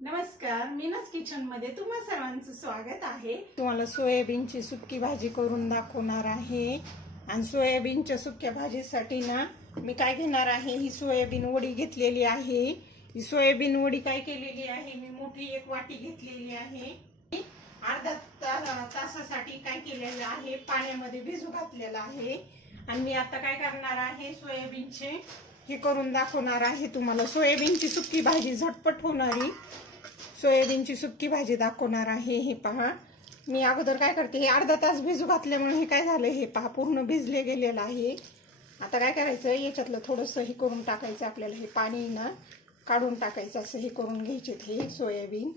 नमस्कार, मीनाज किचन मध्ये तुम्हा सर्वांचं स्वागत आहे। तुम्हाला सोयाबीनची सुक्की भाजी करून दाखवणार आहे। आणि सोयाबीनच्या सुक्क्या भाजीसाठी ना मी काय घेणार आहे, ही सोयाबीन वडी घेतलेली आहे। ही सोयाबीन वडी काय केलेली आहे, मी मोठी एक वाटी घेतलेली आहे। अर्धा तासासाठी काय केलेलं आहे, पाण्यामध्ये भिजू घातलेलं आहे। आणि मी आता काय करणार आहे, सोयाबीनचे हे करून दाखवणार आहे तुम्हाला। सोयाबीनची सुक्की भाजी झटपट होणारी सोयाबीनची सुक्की भाजी दाखवणार आहे। हे पहा, मी अगोदर काय करते, हे अर्धा तास भिजू घातल्यामुळे हे काय झालं, हे पहा पूर्ण भिजले गेलेलं आहे। आता काय करायचं, याच्यातलं थोडंसं हे करून टाकायचं आपल्याला, हे पाणी ना काढून टाकायचं, असं हे करून घ्यायचे। हे सोयाबीन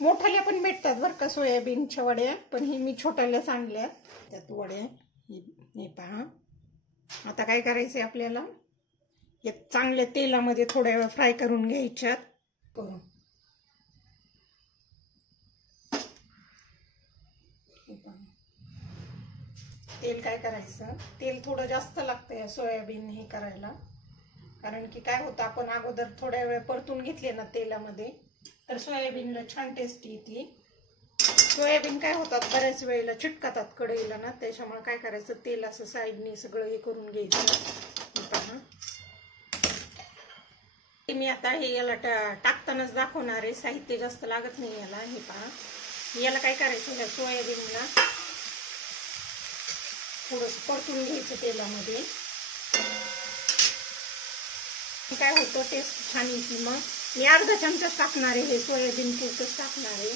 मोठ्याल्या पण भेटतात बरं का सोयाबीनच्या वड्या, पण ही मी छोट्याल्याच आणल्या त्यात वड्या। हे पहा, आता काय करायचंय आपल्याला, या चांगल्या तेलामध्ये थोड्या वेळ फ्राय करून घ्यायच्यात। तेल काय करायचं, तेल थोडं जास्त लागतं या सोयाबीन हे करायला, कारण की काय होतं, आपण अगोदर थोड्या वेळ परतून घेतले ना तेलामध्ये, तर सोयाबीनला छान टेस्ट येते। सोयाबीन काय होतात, बऱ्याच वेळेला चिटकतात कढईला ना, त्याच्यामुळे काय करायचं, तेल असं साईडने सगळं हे करून घ्यायचं। मी आता हे याला टाकतानाच दाखवणार आहे, साहित्य जास्त लागत नाही याला। हे पहा, याला काय करायचं, या सोयाबीनला थोडं परतून घ्यायचं तेलामध्ये, काय होतं टेस्ट छान येते। मग मी अर्धा चमचा टाकणार आहे, हे सोयाबीन पुरतच टाकणार आहे।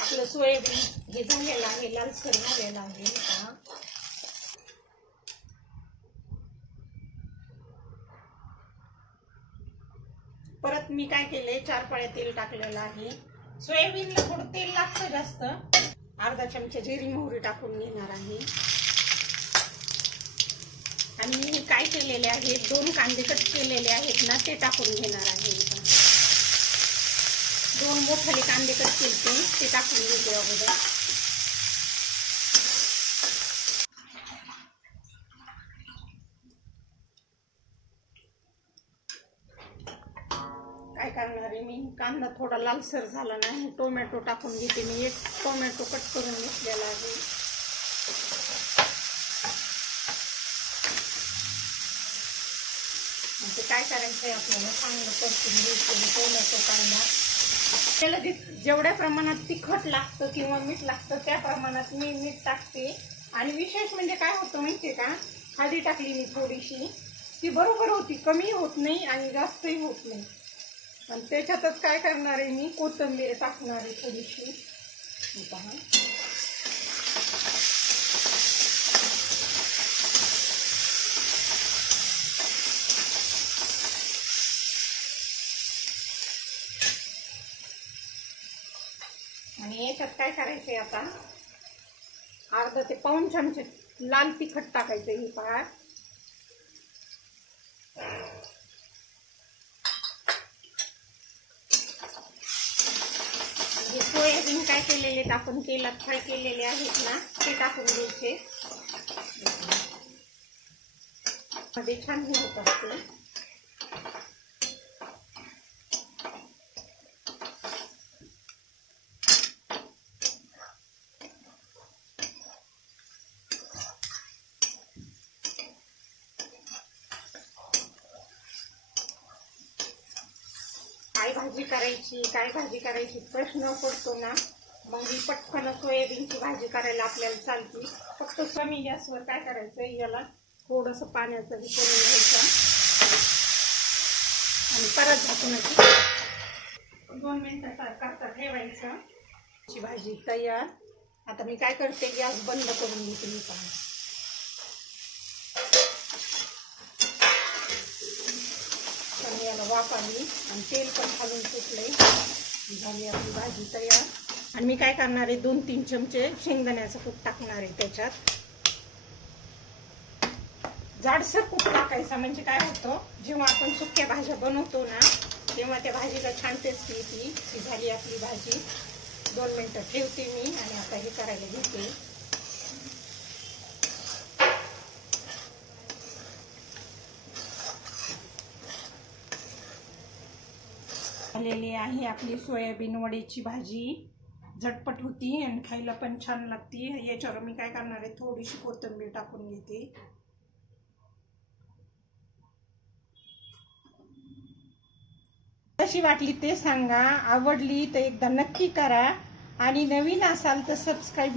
आपलं सोयाबीन हे झालेलं आहे, लालसर झालेलं आहे। परत मी काय केलंय, 4 पळ्या तेल टाकलेलं आहे। सोयाबीनला थोडं तेल लागतं जास्त, अर्धा चमचा जिरी मोहरी टाकून घेणार आहे। आणि मी काय केलेले आहे, 2 कांदे कट केलेले आहेत ना, ते टाकून घेणार आहे। 2 मोठे कांदे कट केले ते टाकून घेते अगोदर। काय करणार आहे, मी कांदा थोडा लालसर झाला नाही, टोमॅटो टाकून घेते। मी 1 टोमॅटो कट करून घेतलेला आहे। म्हणजे काय करायचंय आपल्याला, चांगलं परतून घ्यायचं टोमॅटो कांदा। त्याला जेवढ्या प्रमाणात तिखट लागतं किंवा मीठ लागतं त्या प्रमाणात मी मीठ टाकते। आणि विशेष म्हणजे काय होतं माहितीये का, हळदी टाकली मी थोडीशी, ती बरोबर होती, कमी होत नाही आणि जास्तही होत नाही। आणि त्याच्यातच काय करणार आहे, मी कोथिंबीर टाकणार आहे थोडीशी। पहा, आणि याच्यात काय करायचंय, आता अर्धा ते पाऊण चमचे लाल तिखट टाकायचं। ही पहा, सोयाबीन काय केलेले आपण तेलात फ्राय केलेले आहेत ना, ते टाकून घ्यायचे। मध्ये छान होत असते। काय भाजी करायची प्रश्न पडतो ना, मग ही पटकन सोयाबीनची भाजी करायला आपल्याला चालते। फक्त कमी गॅसवर काय करायचं, याला थोडंसं पाण्याचं हे करून घ्यायचं आणि परत झाकून 2 मिनिटं करता ठेवायचं। भाजी तयार। आता मी काय करते, गॅस बंद करून घेते। मी पहा, याला वाफ आली आणि तेल पण खालून सुटले, झाली आपली भाजी तयार। आणि मी काय करणार आहे, 2-3 चमचे शेंगदाण्याचं कूट टाकणार आहे त्याच्यात। जाडसर कूट टाकायचा, म्हणजे काय होतं, जेव्हा आपण सुक्या भाज्या बनवतो ना, तेव्हा त्या भाजीला छान टेस्ट येते। झाली आपली भाजी। 2 मिनिटं ठेवते मी आणि आता हे करायला घेते. झालेली आहे आपली सोयाबीन वडीची भाजी. झटपट होती आणि खायला पण छान लागती. याच्यावर मी काय करणार आहे, थोडीशी कोथिंबीर टाकून घेते. कशी वाटली ते सांगा. आवडली तर एकदा नक्की करा आणि नवीन असाल तर सबस्क्राईब